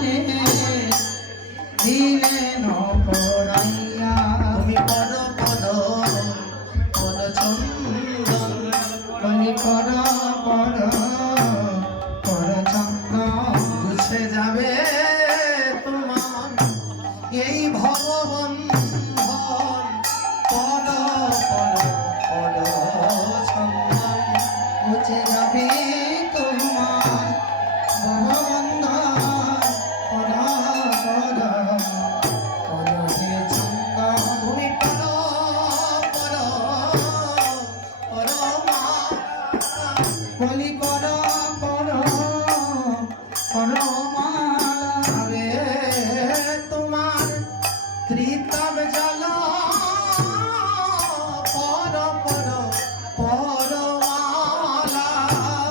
রে দিলে নপরাইয়া তুমি পদ পদ পদ চন্দন বলি পর পর পর চন্দন মুছে যাবে তোমার এই ভববন্ধন পদ পদ পদ চন্দন মুছে যাবে তোমার ভববন্ধন পর পর পর হে চন্দন তুমি পদ পদ পদ মা বলি পর পর পর মালা রে তোমার ত্রিতব জল পর পর পরমালা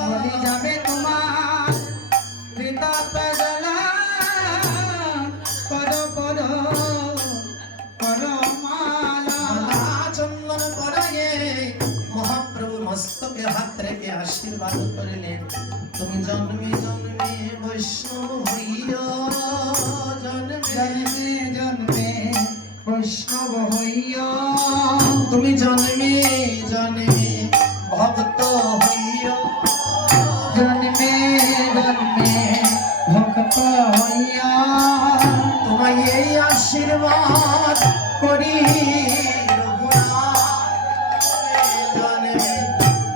বলি যাবে তোমার প্রতাপ জ্বালা পর পর পর মালা চন্দন করায়ে মহাপ্রভু মস্তকে হাত রেখে আশীর্বাদ করিলেন তুমি জন্মে জন্মে বৈষ্ণব হইয়া জন্মে জন্মে জন্মে বৈষ্ণব হইয়া তুমি জন্মে জন্মে ভক্ত হইয়া জন্মে জন্মে ভক্ত হইয়া তোমায় এই আশীর্বাদ করি রঘুনাথ জন্মে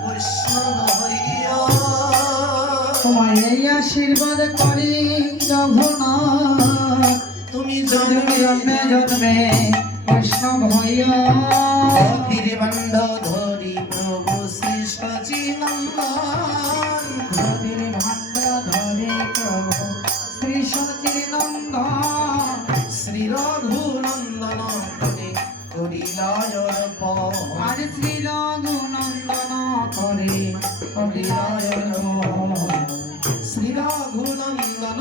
বৈষ্ণব হইয়া তোমায় এই আশীর্বাদ করি রঘুনাথ তুমি জন্মে জন্মে জন্মে বৈষ্ণব হইয়া বন্ড ধরি প্রভু শ্রী সচিনন্দন নদীর ভাণ্ড ধরে প্রভু শ্রী সচির নন্দন শ্রী রঘুনন্দন করে করিলায়র আজ শ্রী রঘুনন্দন করে কবিরায়ন শ্রী রঘুনন্দন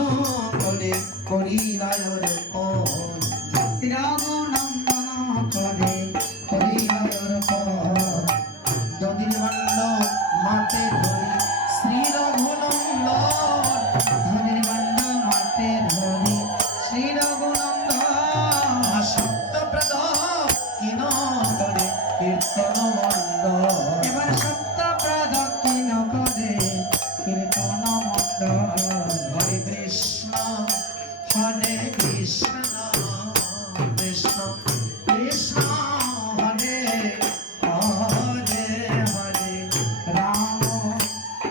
করে করিলায়র শ্রী রঘুনন্দন করে কবিরায়ন যদি বন্ড মাতে ধরি শ্রী রঘুনন্দন নদীর ভাণ্ড মাতে ধরে শ্রী রঘুনন্দন সপ্তপ্রদ কিন করে কীর্তন মণ্ডল এবার সপ্ত প্রদক্ষিণ করে কীর্তন মণ্ডল হরে কৃষ্ণ কৃষ্ণ কৃষ্ণ কৃষ্ণ হরে হরে হরে রাম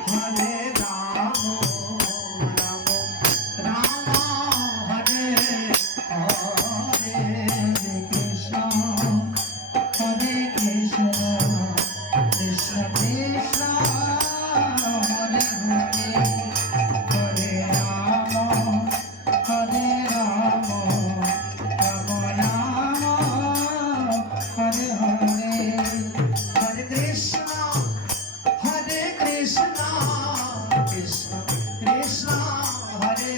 হরে রাম রাম রাম হরে হরে হরে কৃষ্ণ হরে কৃষ্ণ কৃষ্ণ কৃষ্ণ হরে হরে হরে রাম হরে রাম রাম রাম হরে হরে হরে কৃষ্ণ কৃষ্ণ কৃষ্ণ কৃষ্ণ হরে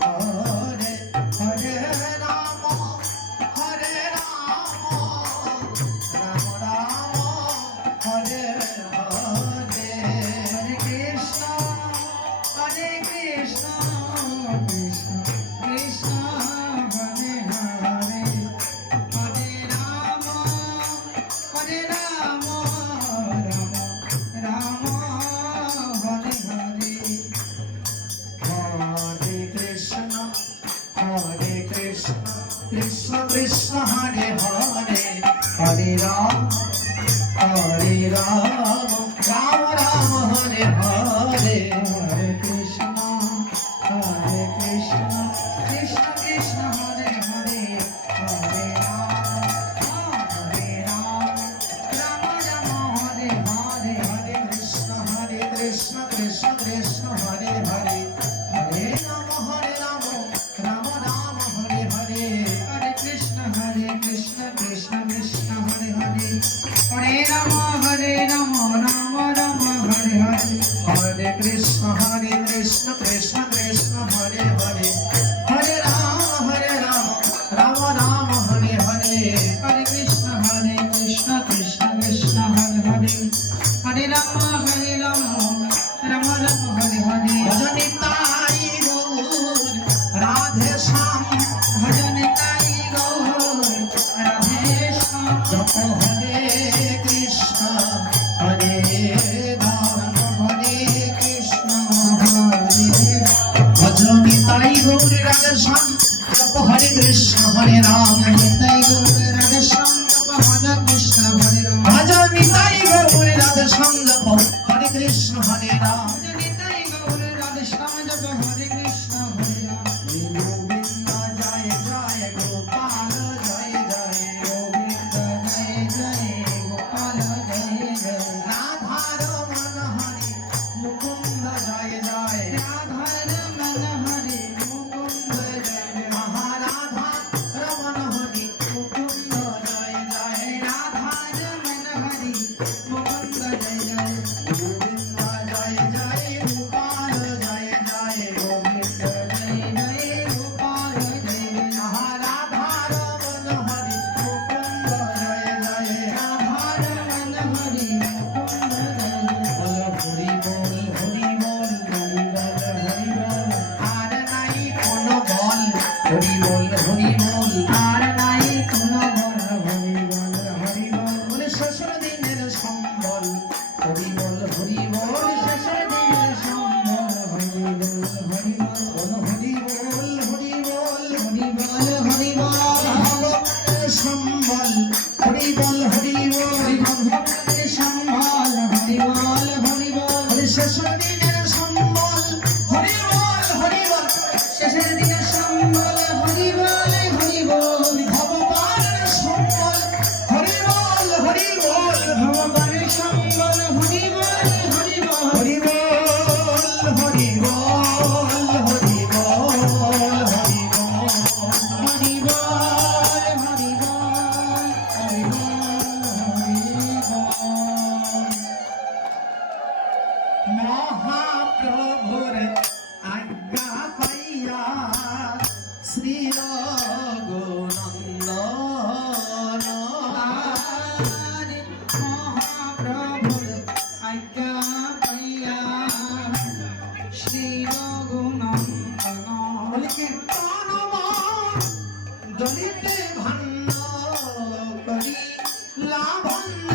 হরে হরে রাম রাম রাম হরে হরে হরে কৃষ্ণ কৃষ্ণ কৃষ্ণ কৃষ্ণ হরে হরে হরে রাম রাম রাম হরে হরে হরে কৃষ্ণ কৃষ্ণ কৃষ্ণ হরে হরে হরে রাম রাম রাম হরে হরে হরে কৃষ্ণ কৃষ্ণ কৃষ্ণ হরে হরে হরে রাম রাম রাম হরে হরে হরে কৃষ্ণ কৃষ্ণ কৃষ্ণ হরে হরে হরে রাম রাম রাম হরে হরে হরে কৃষ্ণ কৃষ্ণ কৃষ্ণ হরে হরে শ্যাম জপ হরে কৃষ্ণ হরে রাম নিতাই গৌর রাধে শ্যাম জপ হরে কৃষ্ণ হরে রাম ভজ নিতাই গৌর রাধে শ্যাম জপ হরে কৃষ্ণ হরে রাম নিতাই গৌর রাধে শ্যাম জপ হরে কৃষ্ণ হরে রাম গোবিন্দ জয় জয় গোপাল জয় জয় গোবিন্দ জয় জয় গোপাল জয় জয় রাধার মন হরি মুকুন্দ জয় জয় রাধার মন হরে মুকুন্দ জয় জয় মহারাধা রমন হরি মুকুন্দ জয় জয় রাধার মন হরে মুকুন্দ জয় জয় গোবিন্দ জয় জয় গোপাল জয় জয় গোবিন্দ জয় জয় গোপাল জয় জয় মহারাধা রমন হরি মুকুন্দ জয় জয় রাধার মন হরে মুকুন্দ জয় জয় বল হরি বল হরি বল হরি বল হরি বল আর নাই কোনো বল হরি বল হরি বল আর নাই কোনো বল হরি বল হরি বল বলে শ্বশুর দিনের সম্বল হরি বল হরি বল শেষের দিনের সম্বল হরি বল হরি বল বল হরি বল হরি বল হরি বল হরি বল ভগবানের সম্বল হরি বল হরি বল ভগবানের সম্বল হরি বল হরি বল বলে শ্বশুর দিনের সম্বল হরি বল হরি বল শেষের দিনের সম্বল হরি বল হরি বল ভগবানের সম্বল হরি বল হরি বল ভগবানের সম্বল হরি বল হরি বল হরি বল হরি বল হরি বল হরি বল হরি বল হরি বল হরি বল মহাপ্রভুর আজ্ঞা পাইয়া শ্রী রঘুনন্দন আরে মহাপ্রভুর আজ্ঞা পাইয়া শ্রী রঘুনন্দন বলি কীর্তন দলিতে ভান্ন করি লাভন্ন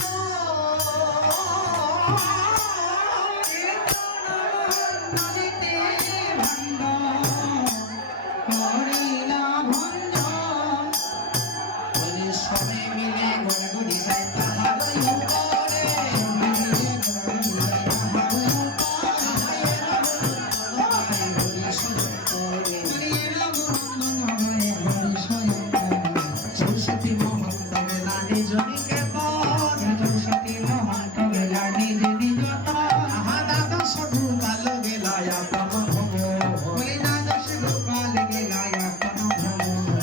নদীতে ভণ্ড করিলা ভঞ্জ বলি সবে মিলে গড়গড়ি যাই তাহার উপরে সরস্বতী মহন্ত মেলা নিজনিকে পদ আহা দ্বাদশ ভূপাল গেলায় আপন ভব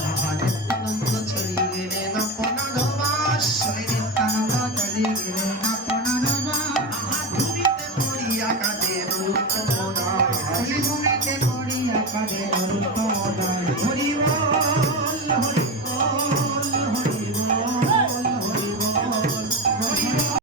আহা নিত্যানন্দ ছড়ি গেলে নপন নবাস আহা ধুরিতে পড়িয়া কাঁদে রূপ মোদা হরি